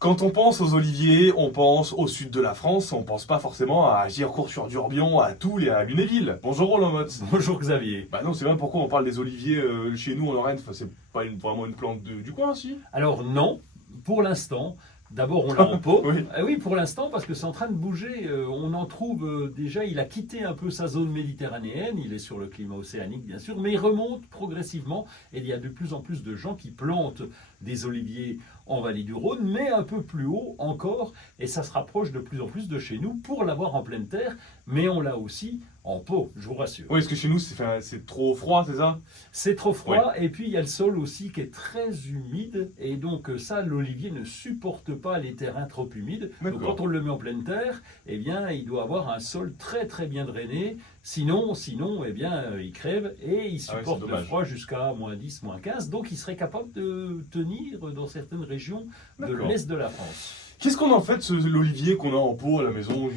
Quand on pense aux oliviers, on pense au sud de la France, on pense pas forcément à Girecourt-sur-Durbion, à Toul et à Lunéville. Bonjour Roland Motz. Bonjour Xavier. Bah non, c'est bien pourquoi on parle des oliviers chez nous en Lorraine, enfin, c'est pas vraiment une plante du coin, si. Alors non, pour l'instant, d'abord on l'a en pot. Oui. Oui, pour l'instant, parce que c'est en train de bouger. On en trouve déjà, il a quitté un peu sa zone méditerranéenne, il est sur le climat océanique bien sûr, mais il remonte progressivement et il y a de plus en plus de gens qui plantent des oliviers en vallée du Rhône, mais un peu plus haut encore, et ça se rapproche de plus en plus de chez nous pour l'avoir en pleine terre, mais on l'a aussi en pot, je vous rassure. Oui, parce que chez nous, c'est trop froid, c'est ça? C'est trop froid, et puis il y a le sol aussi qui est très humide, et donc ça, l'olivier ne supporte pas les terrains trop humides. Donc D'accord. quand on le met en pleine terre, eh bien, il doit avoir un sol très très bien drainé, sinon eh bien, il crève, et il Ah ouais, supporte c'est le dommage. froid jusqu'à -10, -15, donc il serait capable de tenir dans certaines régions de D'accord. l'est de la France. Qu'est-ce qu'on en fait de l'olivier qu'on a en pot à la maison?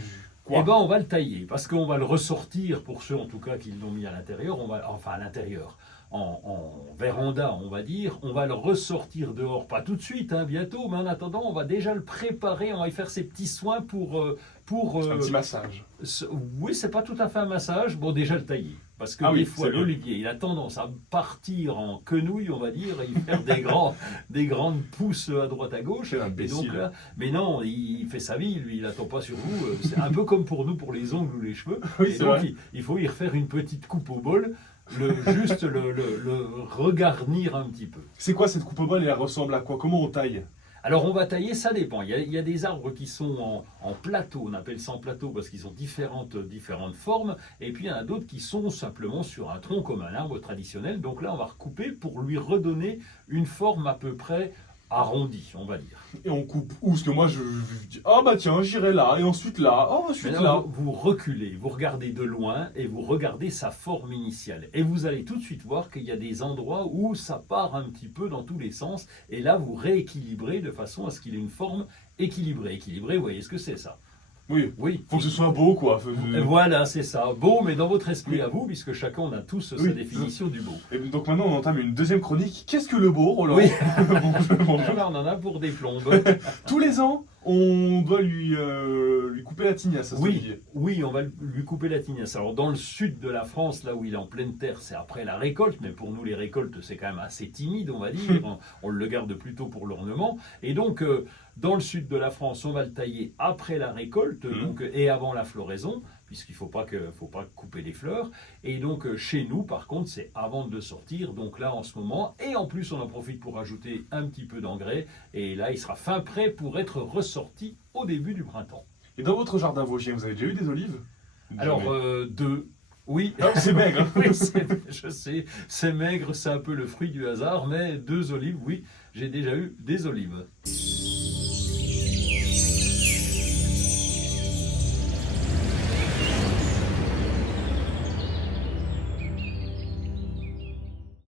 Quoi? Eh ben, on va le tailler, parce qu'on va le ressortir, pour ceux en tout cas qui l'ont mis à l'intérieur, enfin à l'intérieur, en véranda, on va dire, on va le ressortir dehors, pas tout de suite, hein, bientôt, mais en attendant, on va déjà le préparer, on va y faire ses petits soins pour Un petit massage. oui, c'est pas tout à fait un massage, bon, déjà le tailler. Parce que Ah oui, des fois, c'est bien. l'olivier, il a tendance à partir en quenouille, on va dire, et faire des grandes pousses à droite à gauche. Quel Et imbécile. donc là, mais non, il fait sa vie, lui, il attend pas sur vous. C'est un peu comme pour nous, pour les ongles ou les cheveux. Oui, Et c'est donc, vrai. il faut y refaire une petite coupe au bol, juste le regarnir un petit peu. C'est quoi cette coupe au bol et elle ressemble à quoi? Comment on taille? Alors on va tailler, ça dépend. Il y a des arbres qui sont en plateau, on appelle ça en plateau parce qu'ils ont différentes formes, et puis il y en a d'autres qui sont simplement sur un tronc comme un arbre traditionnel. Donc là on va recouper pour lui redonner une forme à peu près arrondie, on va dire. Et on coupe où? Parce que moi, je dis, ah bah tiens, j'irai là, et ensuite là, oh, ensuite Maintenant, là. vous reculez, vous regardez de loin et vous regardez sa forme initiale. Et vous allez tout de suite voir qu'il y a des endroits où ça part un petit peu dans tous les sens. Et là, vous rééquilibrez de façon à ce qu'il ait une forme équilibrée. Équilibrée, vous voyez ce que c'est ça? Oui, Oui. faut que ce soit beau, quoi. Et voilà, c'est ça. Beau, mais dans votre esprit Oui. à vous, puisque chacun on a tous sa Oui. définition du beau. Et donc maintenant, on entame une deuxième chronique. Qu'est-ce que le beau, Roland? Oui. Bonjour. Là, on en a pour des plombes. Tous les ans, on doit lui couper la tignasse à cet Oui, olivier. oui, on va lui couper la tignasse. Alors dans le sud de la France, là où il est en pleine terre, c'est après la récolte, mais pour nous les récoltes c'est quand même assez timide, on va dire. On le garde plutôt pour l'ornement. Et donc dans le sud de la France, on va le tailler après la récolte donc, et avant la floraison, puisqu'il faut pas couper les fleurs. Et donc chez nous, par contre, c'est avant de le sortir. Donc là en ce moment, et en plus on en profite pour ajouter un petit peu d'engrais. Et là, il sera fin prêt pour être ressorti au début du printemps. Et dans votre jardin vosgien, vous avez déjà eu des olives? Alors, Jamais. deux. Oui, Ah, c'est maigre, hein. oui, je sais, c'est maigre, c'est un peu le fruit du hasard, mais deux olives, oui, j'ai déjà eu des olives.